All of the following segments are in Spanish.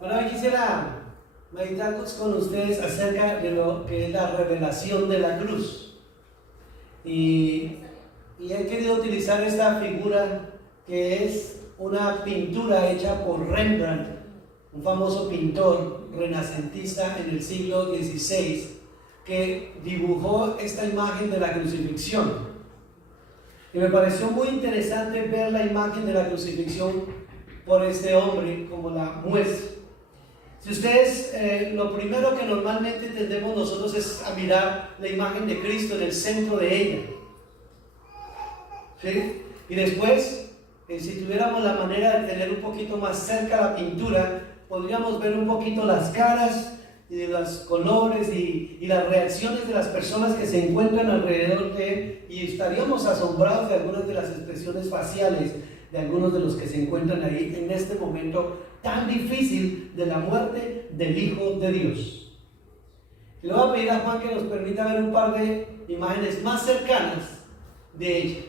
Bueno, hoy quisiera meditar con ustedes acerca de lo que es la revelación de la cruz. Y he querido utilizar esta figura que es una pintura hecha por Rembrandt, un famoso pintor renacentista en el siglo XVI, que dibujó esta imagen de la crucifixión. Y me pareció muy interesante ver la imagen de la crucifixión por este hombre como la muestra. Si ustedes, lo primero que normalmente tendemos nosotros es a mirar la imagen de Cristo en el centro de ella, ¿sí? Y después, si tuviéramos la manera de tener un poquito más cerca la pintura, podríamos ver un poquito las caras y de los colores y las reacciones de las personas que se encuentran alrededor de él, y estaríamos asombrados de algunas de las expresiones faciales de algunos de los que se encuentran ahí en este momento tan difícil de la muerte del Hijo de Dios. Y le voy a pedir a Juan que nos permita ver un par de imágenes más cercanas de ella.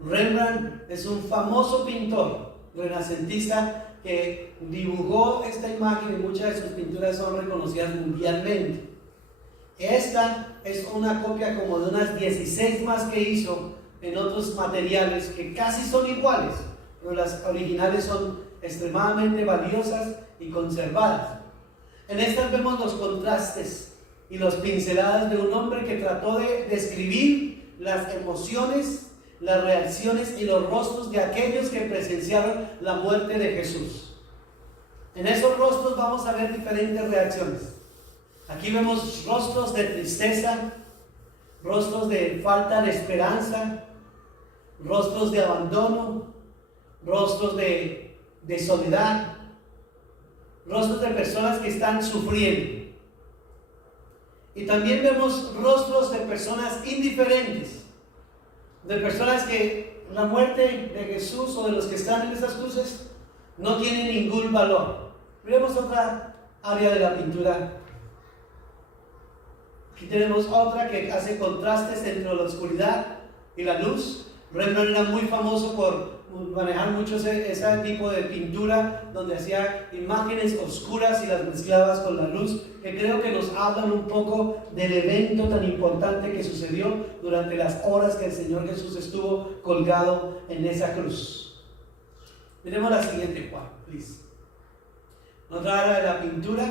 Rembrandt es un famoso pintor renacentista que dibujó esta imagen y muchas de sus pinturas son reconocidas mundialmente. Esta es una copia como de unas 16 más que hizo en otros materiales que casi son iguales, pero las originales son extremadamente valiosas y conservadas. En estas vemos los contrastes y las pinceladas de un hombre que trató de describir las emociones, las reacciones y los rostros de aquellos que presenciaron la muerte de Jesús. En esos rostros vamos a ver diferentes reacciones. Aquí vemos rostros de tristeza, rostros de falta de esperanza, rostros de abandono, rostros de soledad, rostros de personas que están sufriendo. Y también vemos rostros de personas indiferentes, de personas que la muerte de Jesús o de los que están en esas cruces no tiene ningún valor. Vemos otra área de la pintura. Aquí tenemos otra que hace contrastes entre la oscuridad y la luz. Rembrandt era muy famoso por manejar mucho ese tipo de pintura donde hacía imágenes oscuras y las mezclaba con la luz, que creo que nos hablan un poco del evento tan importante que sucedió durante las horas que el Señor Jesús estuvo colgado en esa cruz. Miremos la siguiente, Juan, please. Otra área de la pintura.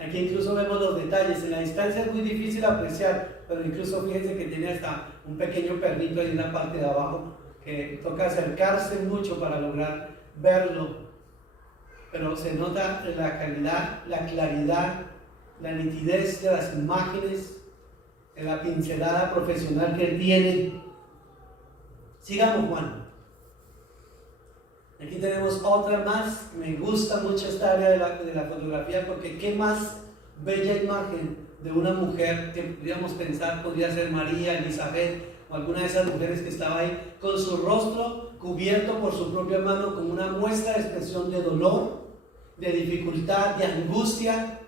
Aquí incluso vemos los detalles. En la distancia es muy difícil apreciar, pero incluso fíjense que tiene hasta un pequeño perrito ahí en la parte de abajo, que toca acercarse mucho para lograr verlo. Pero se nota la calidad, la claridad, la nitidez de las imágenes, de la pincelada profesional que él tiene. Sigamos, Juan. Aquí tenemos otra más. Me gusta mucho esta área de la fotografía, porque qué más bella imagen de una mujer que podríamos pensar podría ser María, Elizabeth o alguna de esas mujeres que estaba ahí, con su rostro cubierto por su propia mano, con una muestra de expresión de dolor, de dificultad, de angustia,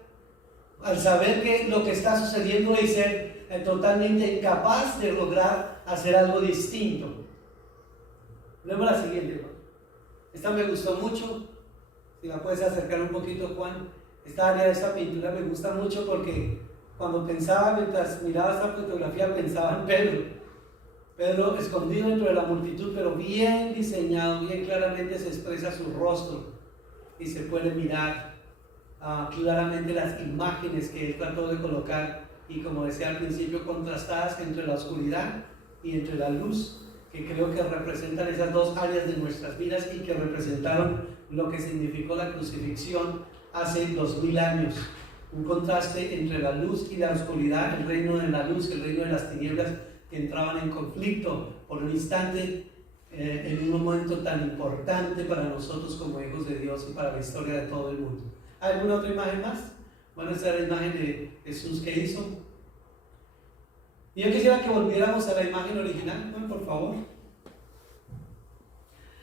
al saber que lo que está sucediendo es ser totalmente incapaz de lograr hacer algo distinto. Vemos la siguiente, ¿no? Esta me gustó mucho. Si la puedes acercar un poquito, Juan. Esta área de esta pintura me gusta mucho porque cuando pensaba, mientras miraba esta fotografía, pensaba en Pedro. Pedro escondido dentro de la multitud, pero bien diseñado, bien claramente se expresa su rostro y se puede mirar claramente las imágenes que él trató de colocar, y como decía al principio, contrastadas entre la oscuridad y entre la luz, que creo que representan esas dos áreas de nuestras vidas y que representaron lo que significó la crucifixión hace 2000 años. Un contraste entre la luz y la oscuridad, el reino de la luz, el reino de las tinieblas, que entraban en conflicto por un instante, en un momento tan importante para nosotros como hijos de Dios y para la historia de todo el mundo. ¿Hay alguna otra imagen más? Bueno, esta es la imagen de Jesús que hizo. Y yo quisiera que volviéramos a la imagen original, bueno, por favor.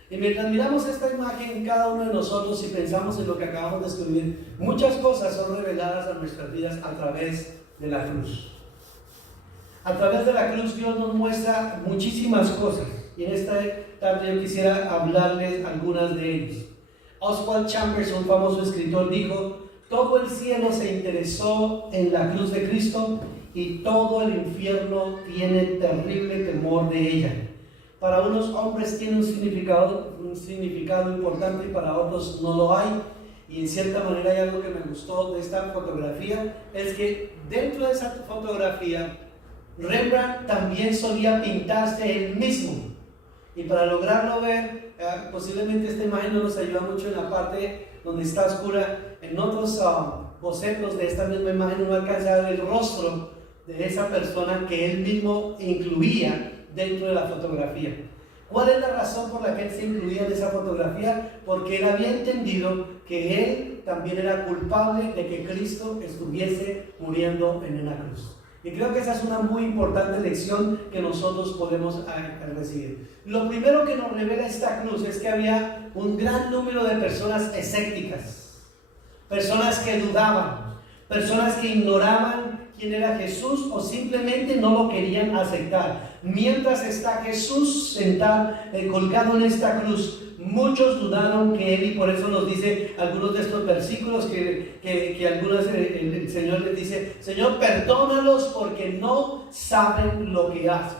Y mientras miramos esta imagen, cada uno de nosotros, si pensamos en lo que acabamos de escribir, muchas cosas son reveladas a nuestras vidas a través de la cruz. A través de la cruz Dios nos muestra muchísimas cosas, y en esta tarde yo quisiera hablarles algunas de ellas. Oswald Chambers, un famoso escritor, dijo: todo el cielo se interesó en la cruz de Cristo y todo el infierno tiene terrible temor de ella. Para unos hombres tiene un significado importante y para otros no lo hay. Y en cierta manera hay algo que me gustó de esta fotografía, es que dentro de esa fotografía Rembrandt también solía pintarse él mismo. Y para lograrlo ver, posiblemente esta imagen no nos ayuda mucho en la parte donde está oscura. En otros bocetos de esta misma imagen uno alcanza a ver el rostro de esa persona que él mismo incluía dentro de la fotografía. ¿Cuál es la razón por la que él se incluía en esa fotografía? Porque él había entendido que él también era culpable de que Cristo estuviese muriendo en una cruz. Y creo que esa es una muy importante lección que nosotros podemos recibir. Lo primero que nos revela esta cruz es que había un gran número de personas escépticas, personas que dudaban, personas que ignoraban quién era Jesús o simplemente no lo querían aceptar. Mientras está Jesús sentado, colgado en esta cruz, muchos dudaron que Él, y por eso nos dice algunos de estos versículos que algunas el Señor les dice: Señor, perdónalos porque no saben lo que hacen.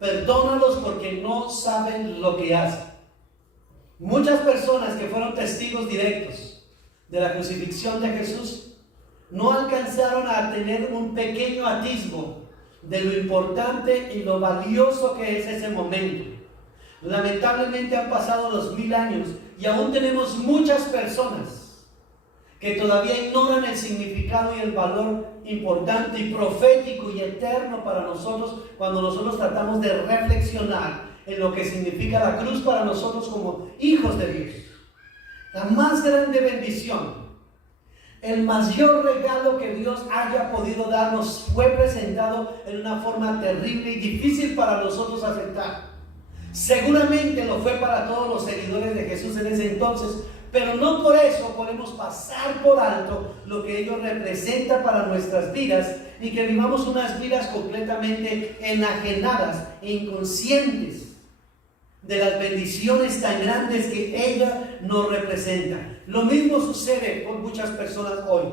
Perdónalos porque no saben lo que hacen. Muchas personas que fueron testigos directos de la crucifixión de Jesús no alcanzaron a tener un pequeño atisbo de lo importante y lo valioso que es ese momento. Lamentablemente han pasado los 1000 años y aún tenemos muchas personas que todavía ignoran el significado y el valor importante y profético y eterno para nosotros cuando nosotros tratamos de reflexionar en lo que significa la cruz para nosotros como hijos de Dios. La más grande bendición, el mayor regalo que Dios haya podido darnos fue presentado en una forma terrible y difícil para nosotros aceptar. Seguramente lo fue para todos los seguidores de Jesús en ese entonces, pero no por eso podemos pasar por alto lo que ello representa para nuestras vidas y que vivamos unas vidas completamente enajenadas e inconscientes de las bendiciones tan grandes que ella nos representa. Lo mismo sucede con muchas personas hoy.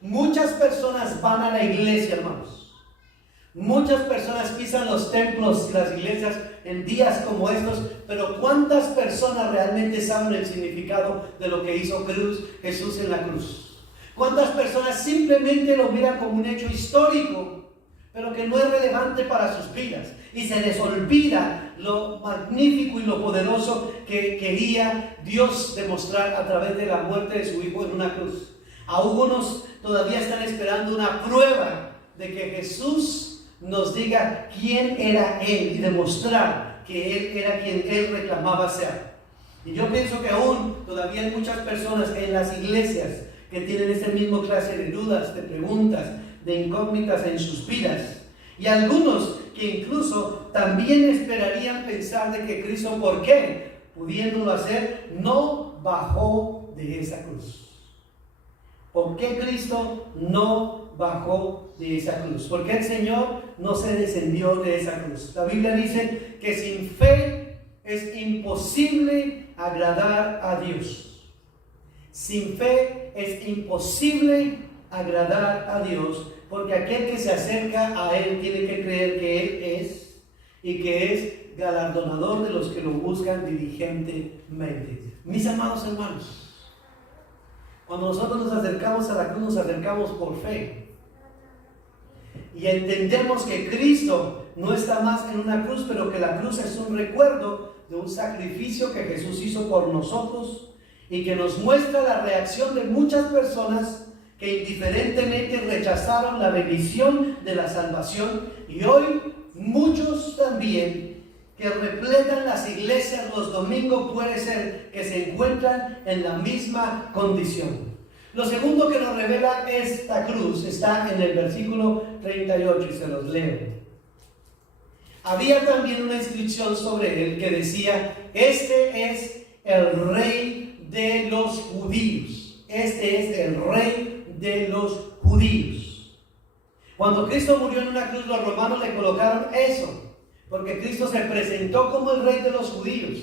Muchas personas van a la iglesia, hermanos. Muchas personas pisan los templos y las iglesias en días como estos, pero ¿cuántas personas realmente saben el significado de lo que hizo Jesús en la cruz? ¿Cuántas personas simplemente lo miran como un hecho histórico, pero que no es relevante para sus vidas? Y se les olvida lo magnífico y lo poderoso que quería Dios demostrar a través de la muerte de su Hijo en una cruz. Algunos todavía están esperando una prueba de que Jesús nos diga quién era Él y demostrar que Él era quien Él reclamaba ser. Y yo pienso que aún todavía hay muchas personas en las iglesias que tienen ese mismo clase de dudas, de preguntas, de incógnitas en sus vidas. Y algunos que incluso también esperarían pensar de que Cristo, ¿por qué? Pudiéndolo hacer, no bajó de esa cruz. ¿Por qué Cristo no bajó de esa cruz? ¿Por qué el Señor no se descendió de esa cruz? La Biblia dice que sin fe es imposible agradar a Dios. Sin fe es imposible agradar a Dios, porque aquel que se acerca a Él tiene que creer que Él es y que es galardonador de los que lo buscan diligentemente. Mis amados hermanos, cuando nosotros nos acercamos a la cruz, nos acercamos por fe. Y entendemos que Cristo no está más en una cruz, pero que la cruz es un recuerdo de un sacrificio que Jesús hizo por nosotros y que nos muestra la reacción de muchas personas que indiferentemente rechazaron la bendición de la salvación. Y hoy muchos también que repletan las iglesias los domingos puede ser que se encuentran en la misma condición. Lo segundo que nos revela esta cruz está en el versículo 38 y se los leo. Había también una inscripción sobre él que decía: este es el rey de los judíos. Este es el rey de los judíos. Cuando Cristo murió en una cruz, los romanos le colocaron eso, porque Cristo se presentó como el rey de los judíos.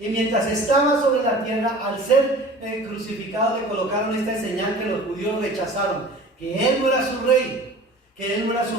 Y mientras estaba sobre la tierra, al ser crucificado, le colocaron esta señal que los judíos rechazaron, que Él no era su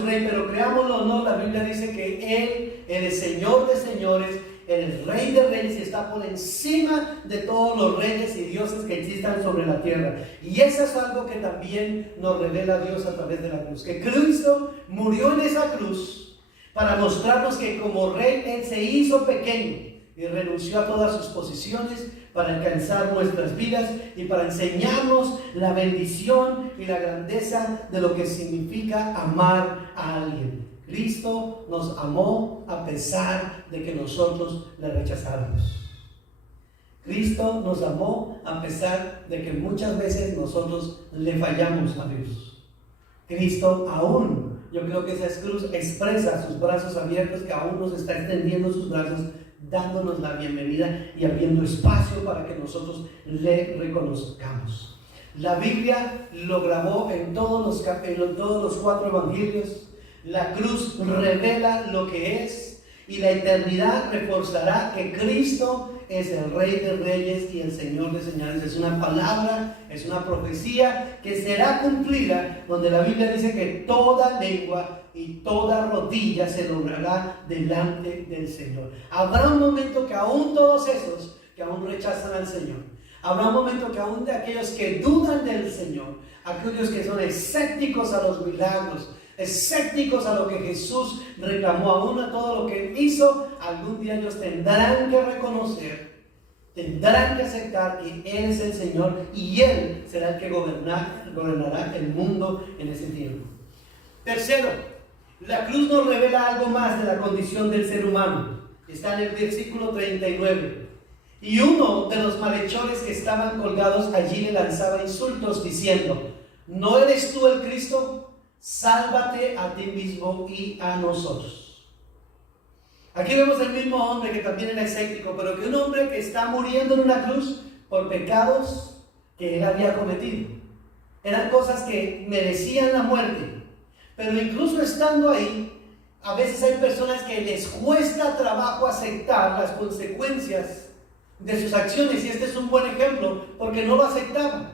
rey, pero creámoslo o no, la Biblia dice que Él es el Señor de señores, el Rey de reyes, y está por encima de todos los reyes y dioses que existan sobre la tierra. Y eso es algo que también nos revela Dios a través de la cruz, que Cristo murió en esa cruz para mostrarnos que como Rey Él se hizo pequeño y renunció a todas sus posiciones para alcanzar nuestras vidas y para enseñarnos la bendición y la grandeza de lo que significa amar a alguien. Cristo nos amó a pesar de que nosotros le rechazáramos. Cristo nos amó a pesar de que muchas veces nosotros le fallamos a Dios. Cristo aún, yo creo que esa cruz expresa sus brazos abiertos, que aún nos está extendiendo sus brazos, dándonos la bienvenida y abriendo espacio para que nosotros le reconozcamos. La Biblia lo grabó en todos los 4 evangelios. La cruz revela lo que es, y la eternidad reforzará que Cristo es el Rey de reyes y el Señor de señores. Es una palabra, es una profecía que será cumplida, donde la Biblia dice que toda lengua y toda rodilla se doblará delante del Señor. Habrá un momento que aún todos esos que aún rechazan al Señor, habrá un momento que aún de aquellos que dudan del Señor, aquellos que son escépticos a los milagros, escépticos a lo que Jesús reclamó, aún a todo lo que Él hizo, algún día ellos tendrán que reconocer, tendrán que aceptar que Él es el Señor y Él será el que gobernará el mundo en ese tiempo. Tercero, la cruz nos revela algo más de la condición del ser humano. Está en el versículo 39. Y uno de los malhechores que estaban colgados allí le lanzaba insultos diciendo: ¿no eres tú el Cristo? Sálvate a ti mismo y a nosotros. Aquí vemos el mismo hombre que también era escéptico, pero que un hombre que está muriendo en una cruz por pecados que él había cometido. Eran cosas que merecían la muerte. Pero incluso estando ahí, a veces hay personas que les cuesta trabajo aceptar las consecuencias de sus acciones, y este es un buen ejemplo porque no lo aceptaban.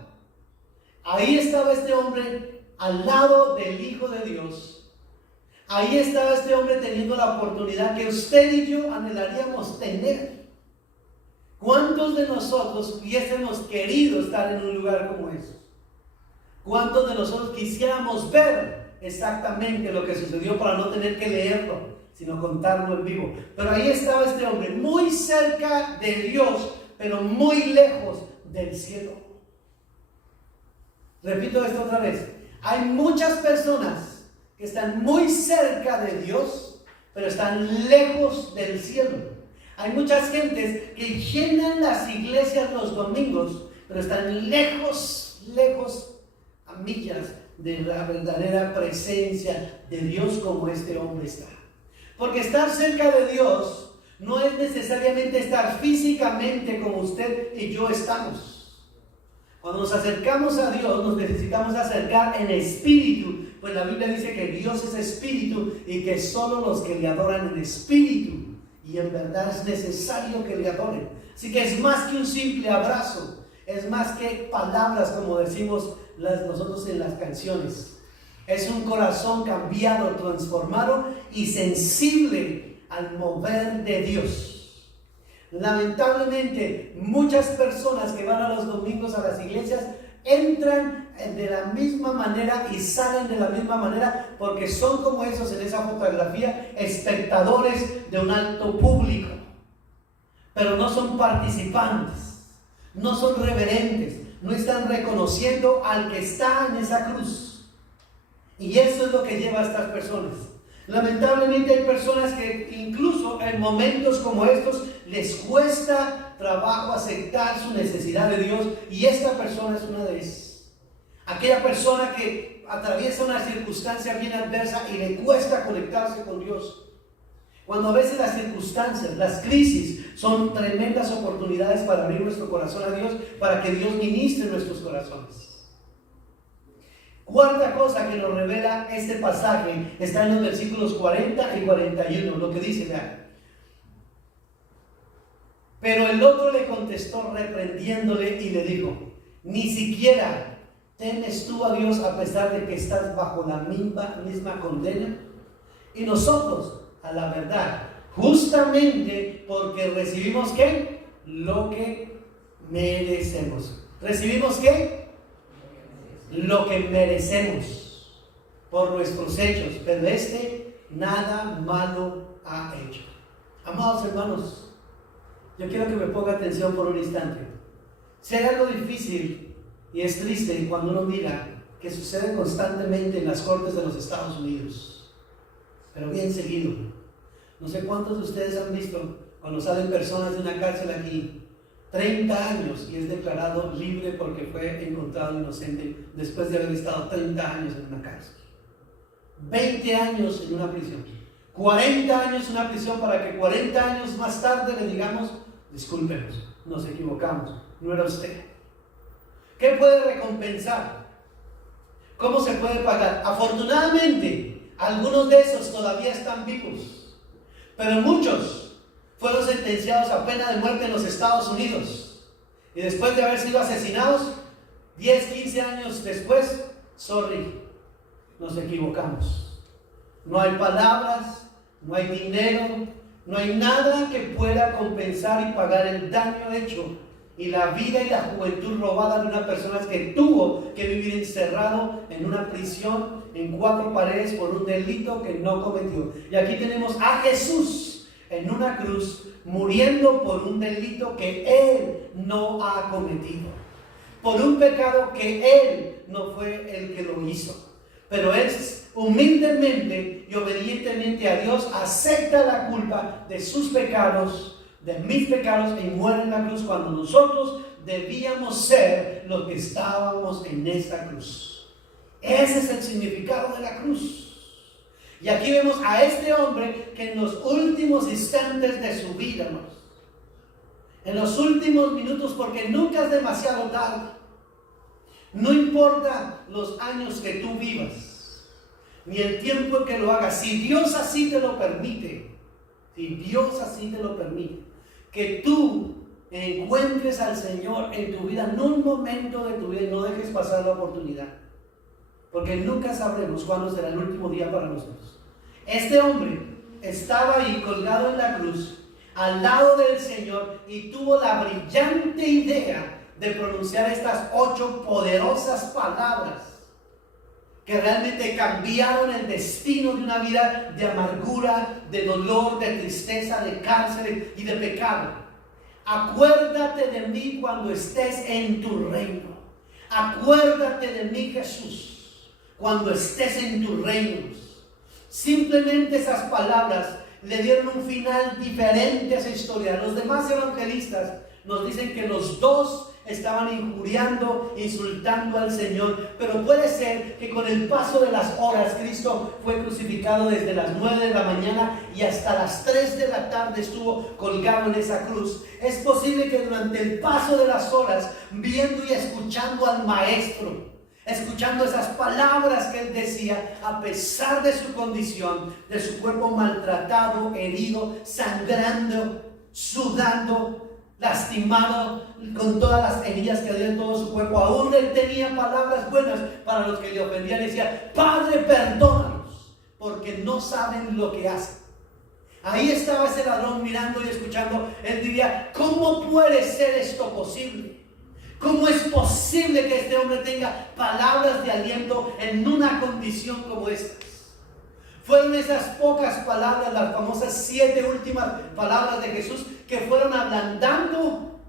Ahí estaba este hombre al lado del Hijo de Dios. Ahí estaba este hombre teniendo la oportunidad que usted y yo anhelaríamos tener. ¿Cuántos de nosotros hubiésemos querido estar en un lugar como ese? ¿Cuántos de nosotros quisiéramos ver exactamente lo que sucedió para no tener que leerlo, sino contarlo en vivo? Pero ahí estaba este hombre, muy cerca de Dios, pero muy lejos del cielo. Repito esto otra vez. Hay muchas personas que están muy cerca de Dios, pero están lejos del cielo. Hay muchas gentes que llenan las iglesias los domingos, pero están lejos a millas de la verdadera presencia de Dios, como este hombre está. Porque estar cerca de Dios no es necesariamente estar físicamente como usted y yo estamos. Cuando nos acercamos a Dios, nos necesitamos acercar en espíritu, pues la Biblia dice que Dios es espíritu y que solo los que le adoran en espíritu y en verdad es necesario que le adoren. Así que es más que un simple abrazo, es más que palabras, como decimos nosotros en las canciones. Es un corazón cambiado, transformado y sensible al mover de Dios. Lamentablemente, muchas personas que van a los domingos a las iglesias entran de la misma manera y salen de la misma manera, porque son como esos en esa fotografía, espectadores de un acto público, pero no son participantes, no son reverentes, no están reconociendo al que está en esa cruz. Y eso es lo que lleva a estas personas. Lamentablemente hay personas que incluso en momentos como estos les cuesta trabajo aceptar su necesidad de Dios, y esta persona es una de esas. Aquella persona que atraviesa una circunstancia bien adversa y le cuesta conectarse con Dios. Cuando a veces las circunstancias, las crisis son tremendas oportunidades para abrir nuestro corazón a Dios, para que Dios ministre nuestros corazones. Cuarta cosa que nos revela este pasaje está en los versículos 40 y 41, lo que dice, vean: Pero el otro le contestó reprendiéndole y le dijo: ni siquiera temes tú a Dios a pesar de que estás bajo la misma condena. Y nosotros, a la verdad, justamente porque recibimos ¿qué? Lo que merecemos. ¿Recibimos qué? Lo que merecemos por nuestros hechos, pero nada malo ha hecho. Amados hermanos, yo quiero que me ponga atención por un instante. Si hay algo difícil y es triste cuando uno mira que sucede constantemente en las cortes de los Estados Unidos, pero bien seguido. No sé cuántos de ustedes han visto cuando salen personas de una cárcel aquí 30 años y es declarado libre porque fue encontrado inocente después de haber estado 30 años en una cárcel, 20 años en una prisión, 40 años en una prisión para que 40 años más tarde le digamos: discúlpenos, nos equivocamos, no era usted. ¿Qué puede recompensar? ¿Cómo se puede pagar? Afortunadamente, algunos de esos todavía están vivos, pero muchos fueron sentenciados a pena de muerte en los Estados Unidos y después de haber sido asesinados, 10, 15 años después, sorry, nos equivocamos. No hay palabras, no hay dinero, no hay nada que pueda compensar y pagar el daño hecho y la vida y la juventud robada de una persona que tuvo que vivir encerrado en una prisión en 4 paredes por un delito que no cometió. Y aquí tenemos a Jesús en una cruz muriendo por un delito que Él no ha cometido, por un pecado que Él no fue el que lo hizo. Pero Él humildemente y obedientemente a Dios acepta la culpa de sus pecados, de mis pecados, y muere en la cruz cuando nosotros debíamos ser los que estábamos en esta cruz. Ese es el significado de la cruz. Y aquí vemos a este hombre que en los últimos instantes de su vida, hermanos, en los últimos minutos, porque nunca es demasiado tarde, no importa los años que tú vivas, ni el tiempo en que lo hagas, si Dios así te lo permite, que tú encuentres al Señor en tu vida, en un momento de tu vida, y no dejes pasar la oportunidad, porque nunca sabremos cuándo será el último día para nosotros. Este hombre estaba ahí colgado en la cruz, al lado del Señor, y tuvo la brillante idea de pronunciar estas 8 poderosas palabras que realmente cambiaron el destino de una vida de amargura, de dolor, de tristeza, de cárcel y de pecado. Acuérdate de mí cuando estés en tu reino. Acuérdate de mí, Jesús, cuando estés en tus reinos. Simplemente esas palabras le dieron un final diferente a esa historia. Los demás evangelistas nos dicen que los dos estaban injuriando, insultando al Señor, pero puede ser que con el paso de las horas, Cristo fue crucificado desde las 9 de la mañana y hasta las 3 de la tarde estuvo colgado en esa cruz. Es posible que durante el paso de las horas, viendo y escuchando al Maestro, escuchando esas palabras que Él decía, a pesar de su condición, de su cuerpo maltratado, herido, sangrando, sudando, lastimado, con todas las heridas que había en todo su cuerpo, aún Él tenía palabras buenas para los que le ofendían. Le decía: Padre, perdónanos, porque no saben lo que hacen. Ahí estaba ese ladrón mirando y escuchando. Él diría: ¿cómo puede ser esto posible? ¿Cómo es posible que este hombre tenga palabras de aliento en una condición como esta? Fueron esas pocas palabras, las famosas 7 últimas palabras de Jesús, que fueron ablandando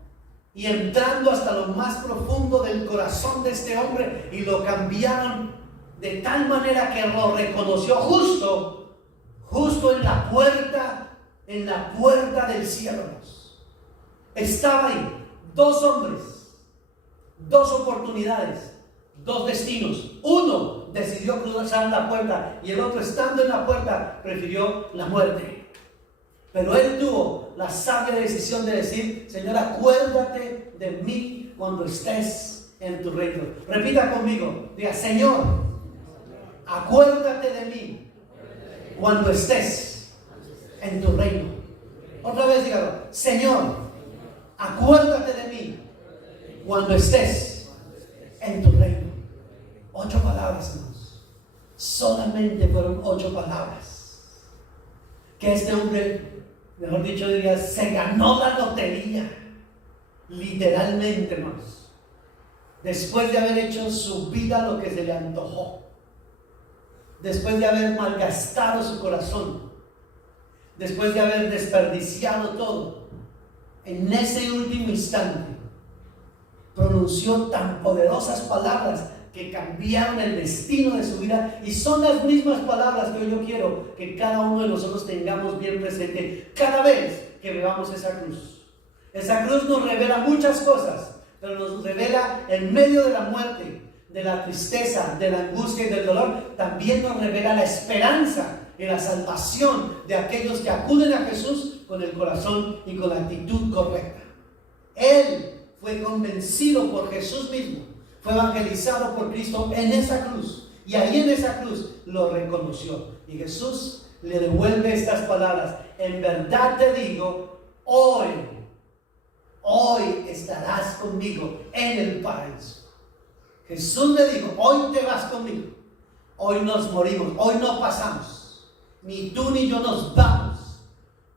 y entrando hasta lo más profundo del corazón de este hombre y lo cambiaron de tal manera que lo reconoció justo en la puerta del cielo. Estaba ahí 2 hombres, 2 oportunidades, 2 destinos. Uno decidió cruzar la puerta y el otro, estando en la puerta, prefirió la muerte. Pero él tuvo la sabia decisión de decir: Señor, acuérdate de mí cuando estés en tu reino. Repita conmigo, diga: Señor, acuérdate de mí cuando estés en tu reino. Otra vez dígalo: Señor, Acuérdate de mí cuando estés en tu reino. 8 palabras, hermanos. Solamente fueron 8 palabras. Que este hombre, mejor dicho, diría, se ganó la lotería. Literalmente, hermanos. Después de haber hecho su vida lo que se le antojó. Después de haber malgastado su corazón. Después de haber desperdiciado todo. En ese último instante pronunció tan poderosas palabras que cambiaron el destino de su vida, y son las mismas palabras que hoy yo quiero que cada uno de nosotros tengamos bien presente cada vez que veamos esa cruz. Esa cruz nos revela muchas cosas, pero nos revela en medio de la muerte, de la tristeza, de la angustia y del dolor, también nos revela la esperanza y la salvación de aquellos que acuden a Jesús con el corazón y con la actitud correcta. Él fue convencido por Jesús mismo, fue evangelizado por Cristo en esa cruz, y ahí en esa cruz lo reconoció, y Jesús le devuelve estas palabras: en verdad te digo, hoy estarás conmigo en el paraíso. Jesús le dijo: hoy te vas conmigo, hoy nos morimos, hoy no pasamos, ni tú ni yo nos vamos,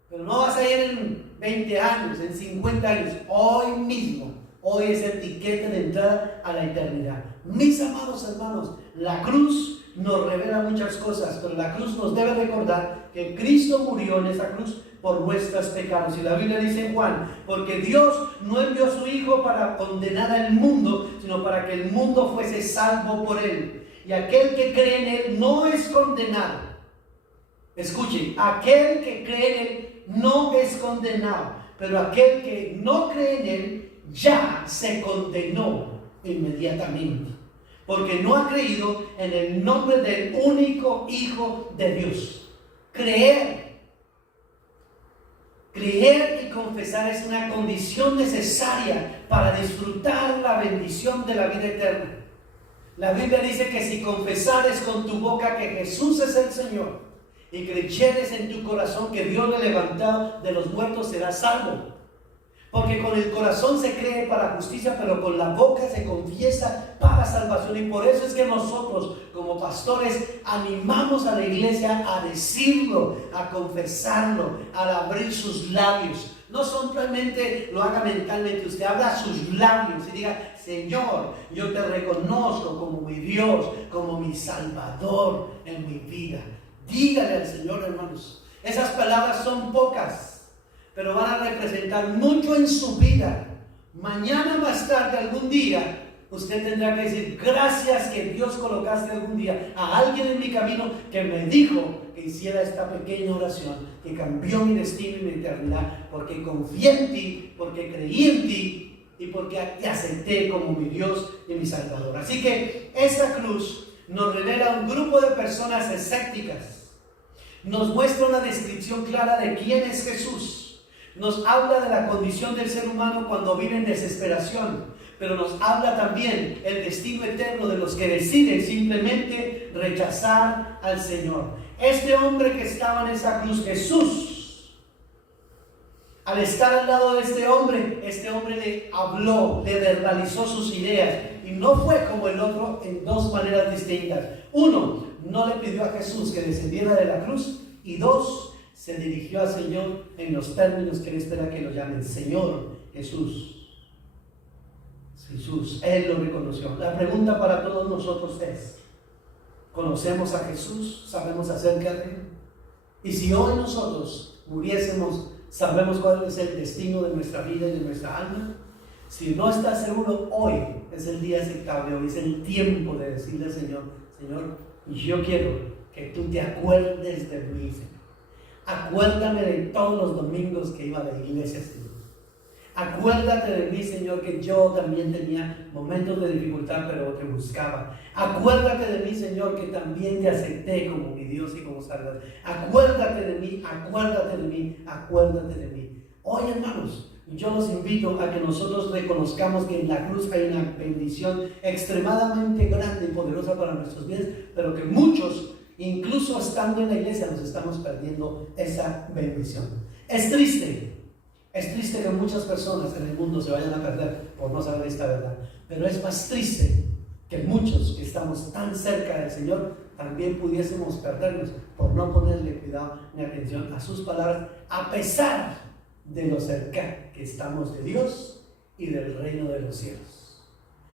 pero no vas a ir en 20 años, en 50 años, hoy mismo. Hoy es el tiquete de entrada a la eternidad. Mis amados hermanos, la cruz nos revela muchas cosas, pero la cruz nos debe recordar que Cristo murió en esa cruz por nuestros pecados. Y la Biblia dice en Juan: porque Dios no envió a su Hijo para condenar al mundo, sino para que el mundo fuese salvo por él. Y aquel que cree en él no es condenado. Escuchen, aquel que cree en él no es condenado, pero aquel que no cree en él ya se condenó inmediatamente, porque no ha creído en el nombre del único Hijo de Dios. Creer y confesar es una condición necesaria para disfrutar la bendición de la vida eterna. La Biblia dice que si confesares con tu boca que Jesús es el Señor y creyeres en tu corazón que Dios le levantó de los muertos, serás salvo. Porque con el corazón se cree para justicia, pero con la boca se confiesa para salvación. Y por eso es que nosotros, como pastores, animamos a la iglesia a decirlo, a confesarlo, a abrir sus labios. No simplemente lo haga mentalmente, usted abra sus labios y diga: Señor, yo te reconozco como mi Dios, como mi Salvador en mi vida. Dígale al Señor, hermanos. Esas palabras son pocas, pero van a representar mucho en su vida. Mañana más tarde, algún día, usted tendrá que decir: gracias que Dios colocaste algún día a alguien en mi camino que me dijo que hiciera esta pequeña oración, que cambió mi destino y mi eternidad, porque confié en ti, porque creí en ti y porque te acepté como mi Dios y mi Salvador. Así que esta cruz nos revela un grupo de personas escépticas. Nos muestra una descripción clara de quién es Jesús. Nos habla de la condición del ser humano cuando vive en desesperación, pero nos habla también el destino eterno de los que deciden simplemente rechazar al Señor. Este hombre que estaba en esa cruz, Jesús, al estar al lado de este hombre le habló, le verbalizó sus ideas, y no fue como el otro en 2 maneras distintas. 1, no le pidió a Jesús que descendiera de la cruz, y 2, se dirigió al Señor en los términos que él espera que lo llamen: Señor Jesús. Jesús, él lo reconoció. La pregunta para todos nosotros es: ¿conocemos a Jesús? ¿Sabemos acerca de él? Y si hoy nosotros muriésemos, ¿sabemos cuál es el destino de nuestra vida y de nuestra alma? Si no estás seguro, hoy es el día aceptable, hoy es el tiempo de decirle al Señor: Señor, yo quiero que tú te acuerdes de mí, Señor. Acuérdame de todos los domingos que iba a la iglesia, Señor. Acuérdate de mí, Señor, que yo también tenía momentos de dificultad, pero te buscaba. Acuérdate de mí, Señor, que también te acepté como mi Dios y como Salvador. Acuérdate de mí, acuérdate de mí, acuérdate de mí. Hoy, hermanos, yo los invito a que nosotros reconozcamos que en la cruz hay una bendición extremadamente grande y poderosa para nuestras vidas, pero que muchos, incluso estando en la iglesia, nos estamos perdiendo esa bendición. Es triste Es triste que muchas personas en el mundo se vayan a perder por no saber esta verdad, pero es más triste que muchos que estamos tan cerca del Señor también pudiésemos perdernos por no ponerle cuidado ni atención a sus palabras, a pesar de lo cerca que estamos de Dios y del reino de los cielos.